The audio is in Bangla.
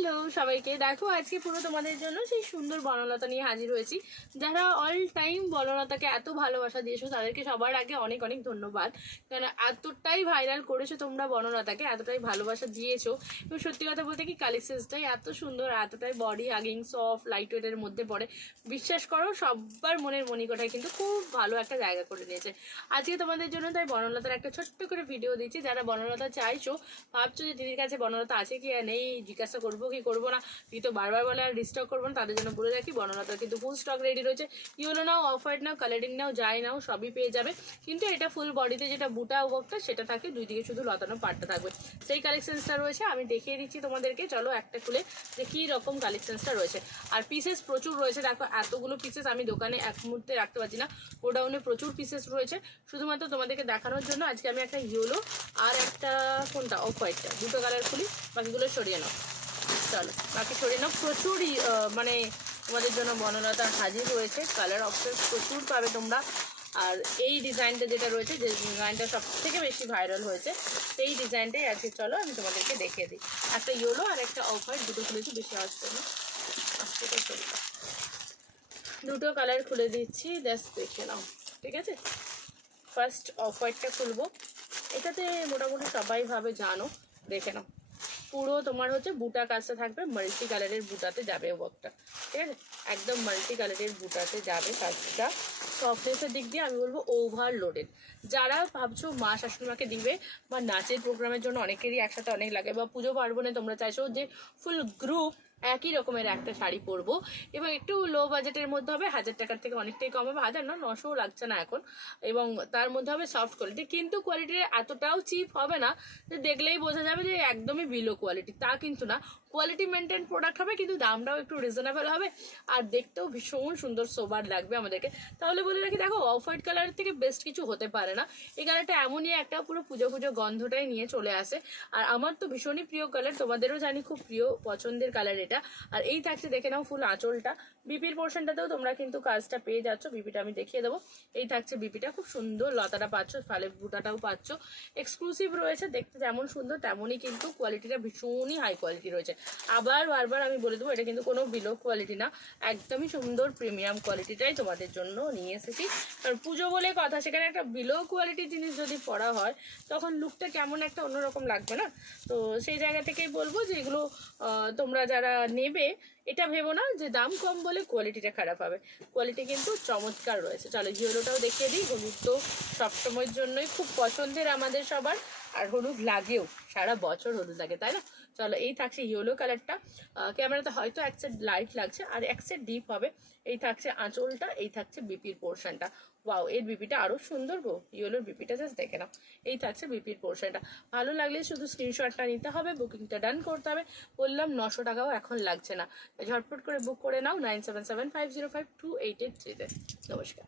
হ্যালো, সবাইকে দেখো আজকে পুরো তোমাদের জন্য সেই সুন্দর বনলতা নিয়ে হাজির হয়েছি। যারা অল টাইম বনলতাকে এত ভালোবাসা দিয়েছ, তাদেরকে সবার আগে অনেক অনেক ধন্যবাদ। কেন এতটাই ভাইরাল করেছ তোমরা বনলতাকে, এতটাই ভালোবাসা দিয়েছ। এবং সত্যি কথা বলতে কি কালেকশনসটাই এত সুন্দর এতটাই বডি হাগিং সফট লাইট ওয়েটের মধ্যে পড়ে। বিশ্বাস করো সবার মনের মনিকটায় কিন্তু খুব ভালো একটা জায়গা করে নিয়েছে। আজকে তোমাদের জন্য তাই বনলতার একটা ছোট্ট করে ভিডিও দিচ্ছি। যারা বনলতা চাইছো, ভাবছ যে দিদির কাছে বনলতা আছে কি আর নেই, জিজ্ঞাসা করব কি করব না। দিদি তো বারবার বলে আর ডিস্টার্ব করব না, তাদের জন্য বলে রাখি বনলতার কিন্তু ফুল স্টক রেডি রয়েছে। ইউনো নাও অফ হোয়াইট নাও কালারিং নাও যাই নাও সবই পেয়ে যাবে। কিন্তু এটা ফুল বডিতে যেটা বুটা ওয়ার্কটা সেটা থাকে দুই দিকে শুধু লতানো পাটটা থাকবে। সেই কালেকশনসটা রয়েছে, আমি দেখিয়ে দিচ্ছি তোমাদেরকে, চলো একটা খুলে যে কী রকম কালেকশনসটা রয়েছে। আর পিসেস প্রচুর রয়েছে, দেখো এতগুলো পিসেস আমি দোকানে এক মুহূর্তে রাখতে পারছি না। গোডাউনে প্রচুর পিসেস রয়েছে। শুধুমাত্র তোমাদেরকে দেখানোর জন্য আজকে আমি একটা ইয়েলো আর একটা কোনটা অফ হোয়াইটটা দুটো কালার খুলি, বাকিগুলো সরিয়ে নাও। চলো। বাকি সরিয়ে নাও প্রচুর ই- আহ, মানে তোমাদের জন্য বনলতা হাজির রয়েছে কালার অপশন প্রচুর পাবে তোমরা। আর এই ডিজাইনটা যেটা রয়েছে যে ডিজাইনটা সব থেকে বেশি ভাইরাল হয়েছে সেই ডিজাইনটাই আজকে চলো আমি তোমাদেরকে দেখিয়ে দিই। একটা ইয়েলো আর একটা অফ দুটো খুলেছি বেশি আসছে না। দুটো কালার খুলে দিচ্ছি জাস্ট দেখে নাও ঠিক আছে? ফার্স্ট অফ হোয়াইটটা খুলবো। এটাতে মোটামুটি সবাই ভাবে জানো দেখে নাও। পুরো তোমার হচ্ছে বুটা কাজটা থাকবে মাল্টি কালারের বুটাতে যাবে ওয়ার্কটা ঠিক আছে? একদম মাল্টি কালারের বুটাতে যাবে কাজটা। সফটনেসের দিক দিয়ে আমি বলব ওভারলোডেড যারা ভাবছ মা শাশুড়িমাকে দিবে বা নাচের প্রোগ্রামের জন্য অনেকেরই একসাথে অনেক লাগে বা পুজো পার্বণে তোমরা চাইছো যে ফুল গ্রুপ একই রকমের একটা শাড়ি পরবো। এবং একটু লো বাজেটের মধ্যে হবে, হাজার টাকার থেকে অনেকটাই কম হবে। হাজার না নশো লাগছে না এখন। এবং তার মধ্যে হবে সফট কোয়ালিটি কিন্তু কোয়ালিটি এতটাও চিপ হবে না যে দেখলেই বোঝা যাবে যে একদমই বিলো কোয়ালিটি তা কিন্তু না। কোয়ালিটি মেনটেন প্রোডাক্ট হবে, কিন্তু দামটাও একটু রিজনেবল হবে। আর দেখতেও ভীষণ সুন্দর সোবার লাগবে আমাদেরকে। তাহলে বলে রাখি, দেখো অফ হোয়াইট কালারের থেকে বেস্ট কিছু হতে পারে না। এই কালারটা এমনই একটা পুরো পুজো পুজো গন্ধটাই নিয়ে চলে আসে। আর আমার তো ভীষণই প্রিয় কালার তোমাদেরও জানি খুব প্রিয় পছন্দের কালার এটা। আর এই থাকছে দেখে নাও ফুল আঁচলটা। বিপির পোর্শনটাতেও তোমরা কিন্তু কাজটা পেয়ে যাচ্ছ। বিপিটা আমি দেখিয়ে দেবো। এই থাকছে বিপিটা খুব সুন্দর লতাটা পাচ্ছ, ফালে বুটাটাও পাচ্ছ। এক্সক্লুসিভ রয়েছে, দেখতে যেমন সুন্দর, তেমনই কিন্তু কোয়ালিটিটা ভীষণই হাই কোয়ালিটি রয়েছে। আবার বারবার আমি বলে দেবো, এটা কিন্তু কোনো বিলো কোয়ালিটি না। একদমই সুন্দর প্রিমিয়াম কোয়ালিটিটাই তোমাদের জন্য নিয়ে এসেছি। আর পুজো বলে কথা, সেখানে একটা বিলো কোয়ালিটির জিনিস যদি পড়া হয়, তখন লুকটা কেমন একটা অন্যরকম লাগবে না? তো সেই জায়গা থেকেই বলব যে এগুলো তোমরা যারা নেবে, এটা ভেবো না যে দাম কম বলে কোয়ালিটিটা খারাপ হবে। কোয়ালিটি কিন্তু চমৎকার রয়েছে। চলো জিওলোটাও দেখিয়ে দিই। হলুদ তো সবসময়ের জন্যই, খুব পছন্দের আমাদের সবার। আর হলুদ লাগেও, সারা বছর হলুদ লাগে, তাই না? চলো, এই থাকছে ইয়েলো কালারটা ক্যামেরাতে হয়তো এক সেট লাইট লাগছে, আর এক সেট ডিপ হবে। এই থাকছে আঁচলটা, এই থাকছে বিপির পোর্শনটা ওয়াও এর বিপিটা আরও সুন্দর গো ইয়েলোর বিপিটা জাস্ট দেখে নাও। এই থাকছে বিপির পোর্শনটা ভালো লাগলে শুধু স্ক্রিনশটটা নিতে হবে বুকিংটা ডান করতে হবে। বললাম নশো টাকাও এখন লাগছে না। ঝটপট করে বুক করে নাও nine seven seven five zero five two eight eight থ্রিতে নমস্কার।